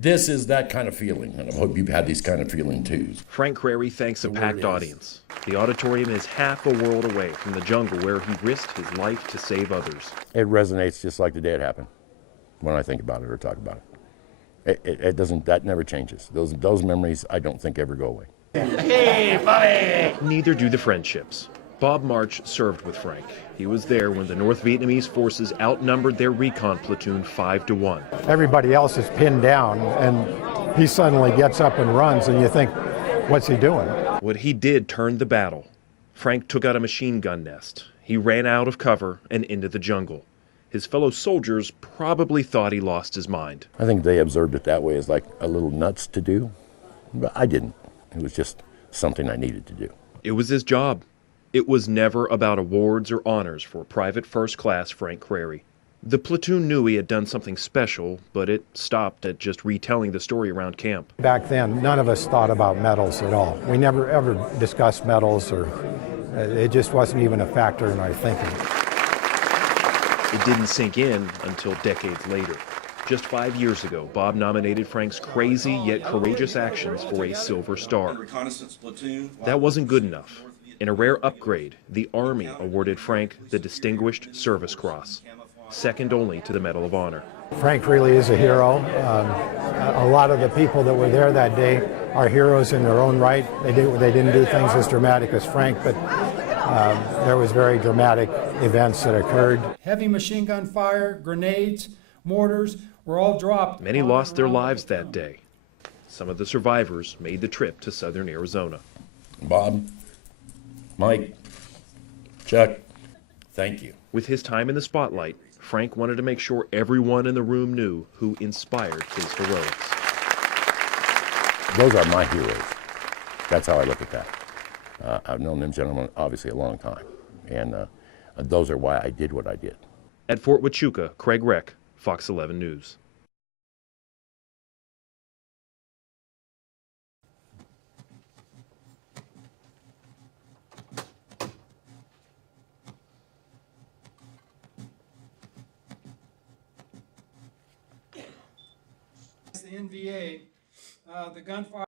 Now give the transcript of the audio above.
This is that kind of feeling, and I hope you've had these kind of feeling too. Frank Crary thanks a packed audience. The auditorium is half a world away from the jungle where he risked his life to save others. It resonates just like the day it happened when I think about it or talk about it. It doesn't, that never changes. Those memories I don't think ever go away. Hey, Bobby! Neither do the friendships. Bob March served with Frank. He was there when the North Vietnamese forces outnumbered their recon platoon 5-1. Everybody else is pinned down, and he suddenly gets up and runs, and you think, what's he doing? What he did turned the battle. Frank took out a machine gun nest. He ran out of cover and into the jungle. His fellow soldiers probably thought he lost his mind. I think they observed it that way as like a little nuts to do, but I didn't. It was just something I needed to do. It was his job. It was never about awards or honors for Private First Class Frank Crary. The platoon knew he had done something special, but it stopped at just retelling the story around camp. Back then, none of us thought about medals at all. We never ever discussed medals, or it just wasn't even a factor in our thinking. It didn't sink in until decades later. Just 5 years ago, Bob nominated Frank's crazy yet courageous actions for a Silver Star. That wasn't good enough. In a rare upgrade, the Army awarded Frank the Distinguished Service Cross, second only to the Medal of Honor. Frank really is a hero. A lot of the people that were there that day are heroes in their own right. They didn't do things as dramatic as Frank, but there was very dramatic events that occurred. Heavy machine gun fire, grenades, mortars were all dropped. Many lost their lives that day. Some of the survivors made the trip to southern Arizona. Bob, Mike, Chuck, thank you. With his time in the spotlight, Frank wanted to make sure everyone in the room knew who inspired his heroics. Those are my heroes. That's how I look at that. I've known them gentlemen obviously a long time, and those are why I did what I did. At Fort Huachuca, Craig Reck, Fox 11 News. The NVA, the gunfire.